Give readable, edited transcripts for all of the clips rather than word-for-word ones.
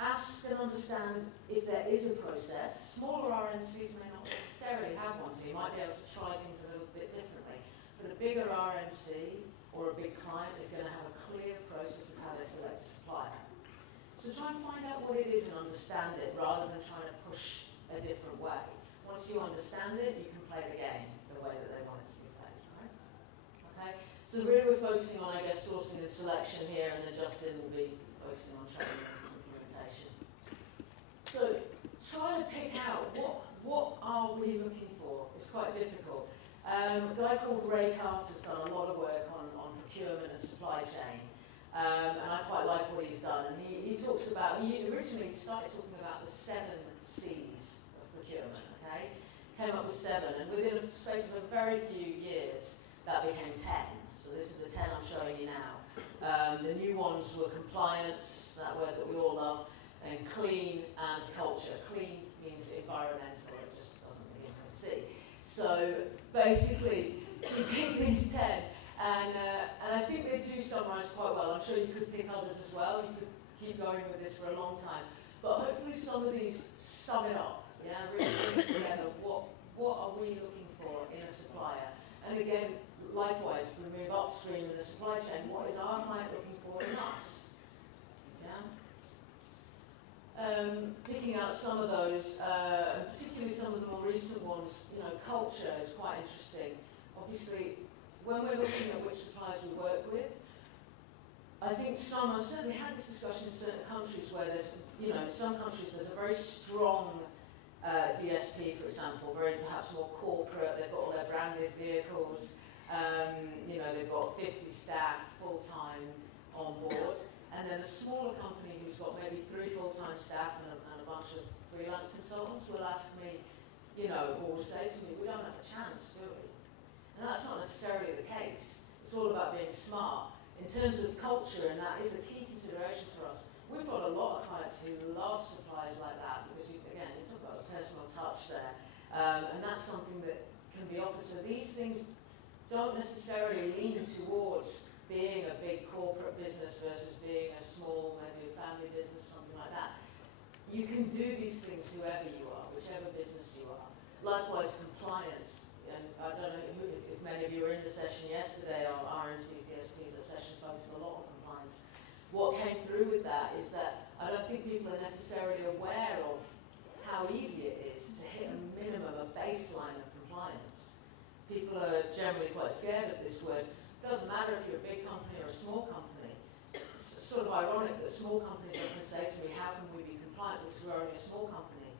ask and understand if there is a process. Smaller RMCs may not necessarily have one, so you might be able to try things a little bit differently. But a bigger RMC or a big client is going to have a clear process of how they select a supplier. So try and find out what it is and understand it rather than trying to push a different way. Once you understand it, you can play the game the way that they want it to be played. Right? Okay? So really we're focusing on, I guess, sourcing and selection here, and then Justin will be focusing on training and implementation. So try to pick out what are we looking for. It's quite difficult. A guy called Ray Carter's done a lot of work on procurement and supply chain. And I quite like what he's done. And he talks about, he originally started talking about the 7 C's of procurement, okay? Came up with 7, and within a space of a very few years, that became 10. So this is the 10 I'm showing you now. The new ones were compliance, that word that we all love, and clean and culture. Clean means environmental, it just doesn't mean C. So basically, you pick these 10, and I think they do summarise quite well. I'm sure you could pick others as well. You could keep going with this for a long time. But hopefully some of these sum it up. Yeah, really put together what are we looking for in a supplier. And again, likewise, if we move upstream in the supply chain, what is our client looking for in us? Yeah. Picking out some of those, and particularly some of the more recent ones, you know, culture is quite interesting. Obviously, when we're looking at which suppliers we work with, I think I've certainly had this discussion in certain countries where there's, you know, in some countries there's a very strong DSP, for example, very perhaps more corporate, they've got all their branded vehicles, you know, they've got 50 staff full-time on board, and then a smaller company who's got maybe 3 full-time staff and a bunch of freelance consultants will ask me, you know, or will say to me, we don't have a chance, do we? And that's not necessarily the case. It's all about being smart. In terms of culture, and that is a key consideration for us, we've got a lot of clients who love suppliers like that because, again, you talk about the personal touch there, and that's something that can be offered. So these things don't necessarily lean towards being a big corporate business versus being a small, maybe a family business, something like that. You can do these things whoever you are, whichever business you are. Likewise, compliance. And I don't know if many of you were in the session yesterday on RMCs, DSPs, a session focused a lot on compliance. What came through with that is that I don't think people are necessarily aware of how easy it is to hit a minimum, a baseline of compliance. People are generally quite scared of this word. It doesn't matter if you're a big company or a small company. It's sort of ironic that small companies often say to me, how can we be compliant because we're only a small company?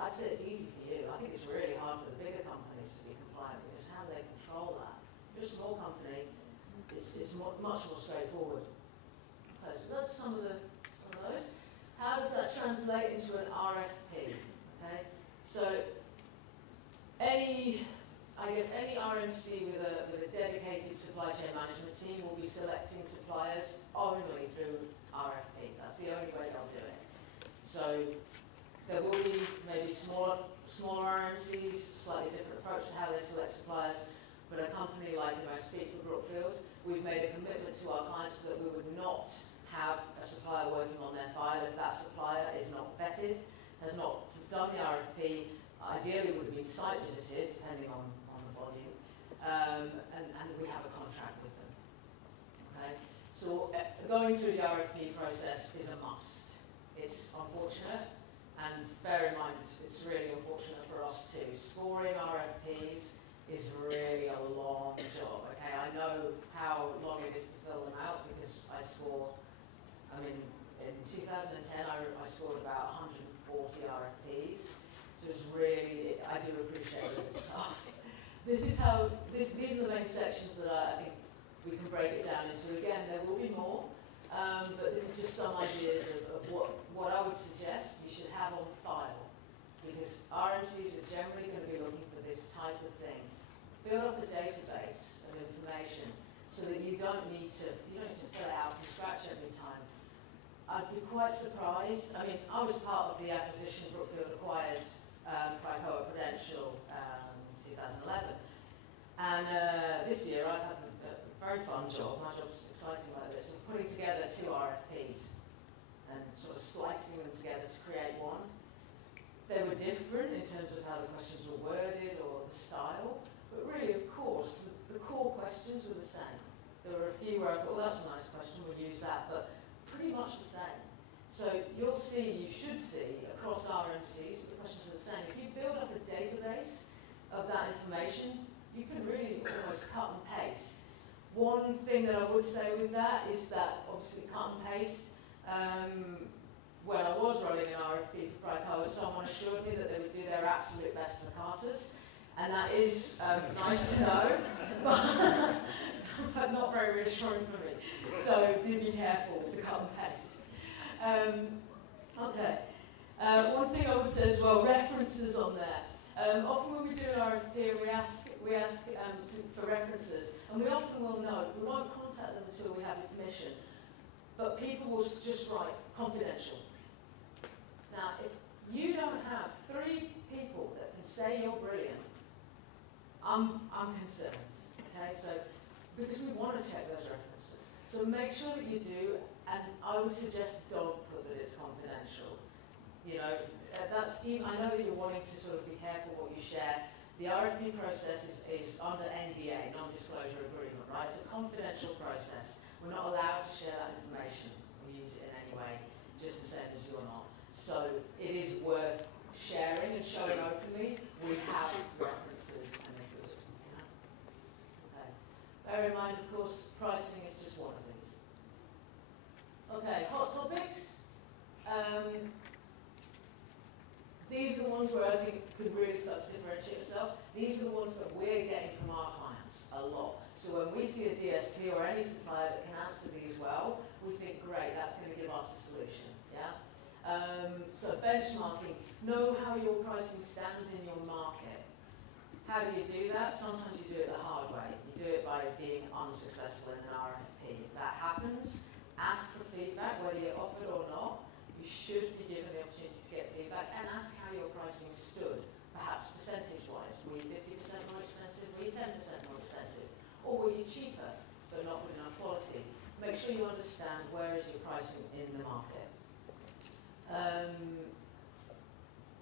I'd say it's easy for you. I think it's really hard for the bigger companies to be compliant because how do they control that? If you're a small company, it's much more straightforward. Okay, so that's some of those. How does that translate into an RFP? Okay, so any RMC with a dedicated supply chain management team will be selecting suppliers only through RFP. That's the only way they'll do it. So there will be maybe smaller RMCs, slightly different approach to how they select suppliers, but a company like, I speak for Brookfield, we've made a commitment to our clients that we would not have a supplier working on their file if that supplier is not vetted, has not done the RFP, ideally would have been site visited, depending on the volume, and we have a contract with them. Okay? So going through the RFP process is a must. It's unfortunate. And bear in mind, it's really unfortunate for us too. Scoring RFPs is really a long job, okay? I know how long it is to fill them out because I score, I mean, in 2010 I scored about 140 RFPs. So it's really, I do appreciate it stuff. These are the main sections that I think we can break it down into. Again, there will be more. But this is just some ideas of what I would suggest you should have on file, because RMCs are generally going to be looking for this type of thing. Build up a database of information so that you don't need to fill it out from scratch every time. I'd be quite surprised. I mean, I was part of the acquisition Brookfield acquired Pricoa Prudential 2011, and this year I've had a very fun job. My job's exciting like this, of putting together 2 RFPs. And together to create one. They were different in terms of how the questions were worded or the style, but really, of course, the core questions were the same. There were a few where I thought, well, that's a nice question, we'll use that, but pretty much the same. So you should see, across RMCs, the questions are the same. If you build up a database of that information, you can really almost cut and paste. One thing that I would say with that is that, obviously, cut and paste, when I was running an RFP for Price, someone assured me that they would do their absolute best for carters, and that is nice to know, but not very reassuring for me. So do be careful with the cut and paste. Okay. One thing I would say as well, references on there. Often when we do an RFP, we ask for references, and we often will know. We won't contact them until we have your permission, but people will just write confidential. Now, if you don't have 3 people that can say you're brilliant, I'm concerned. Okay, so because we want to check those references, so make sure that you do. And I would suggest don't put that it's confidential. You know, I know that you're wanting to sort of be careful what you share. The RFP process is under NDA, non-disclosure agreement, right? It's a confidential process. We're not allowed to share that information or use it in any way, just the same as you're not. So it is worth sharing and showing openly. We have references and they're good. Okay. Bear in mind, of course, pricing is just one of these. Okay, hot topics. These are the ones where I think could really start to differentiate itself. These are the ones that we're getting from our clients a lot. So when we see a DSP or any supplier that can answer these well, we think, great, that's going to give us a solution. Yeah. So benchmarking, know how your pricing stands in your market. How do you do that? Sometimes you do it the hard way. You do it by being unsuccessful in an RFP. If that happens, ask for feedback, whether you're offered or not. You should be given the opportunity to get feedback and ask how your pricing stood, perhaps percentage-wise. Were you 50% more expensive? Were you 10% more expensive? Or were you cheaper but not with enough quality? Make sure you understand where is your pricing in the market.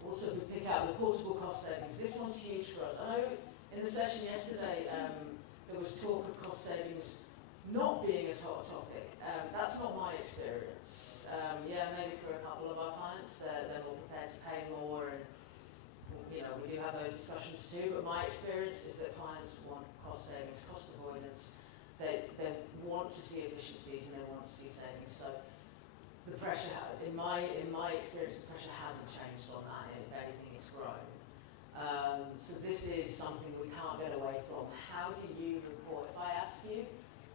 Also, we pick out reportable cost savings. This one's huge for us. I know in the session yesterday there was talk of cost savings not being as hot a topic. That's not my experience. Yeah, maybe for a couple of our clients, they're more prepared to pay more, and you know, we do have those discussions too. But my experience is that clients want cost savings, cost avoidance. They want to see efficiencies and they want to see savings. So the pressure, in my experience, the pressure hasn't changed on that. If anything, it's grown. So this is something we can't get away from. How do you report? If I ask you,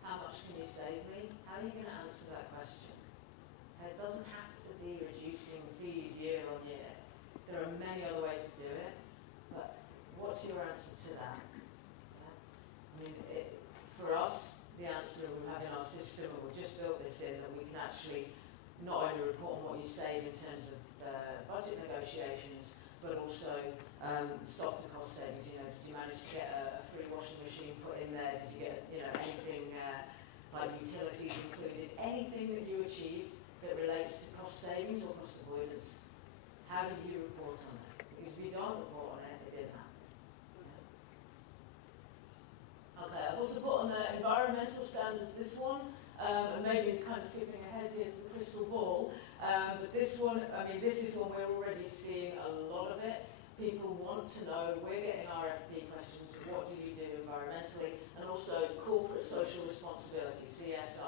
how much can you save me? How are you going to answer that question? It doesn't have to be reducing fees year on year. There are many other ways to do it, but what's your answer to that? Yeah. I mean, for us, the answer we have in our system, and we've just built this in, that we can actually not only report on what you save in terms of budget negotiations, but also softer cost savings. You know, did you manage to get a free washing machine put in there? Did you get, you know, anything like utilities included? Anything that you achieved that relates to cost savings or cost avoidance? How do you report on it? Because if you don't report on it, it didn't happen. Yeah. Okay, I've also put on the environmental standards this one, and maybe kind of skipping ahead here to the crystal ball, but this one, I mean, this is one we're already seeing a lot of it. People want to know, we're getting RFP questions, what do you do environmentally, and also corporate social responsibility, CSR.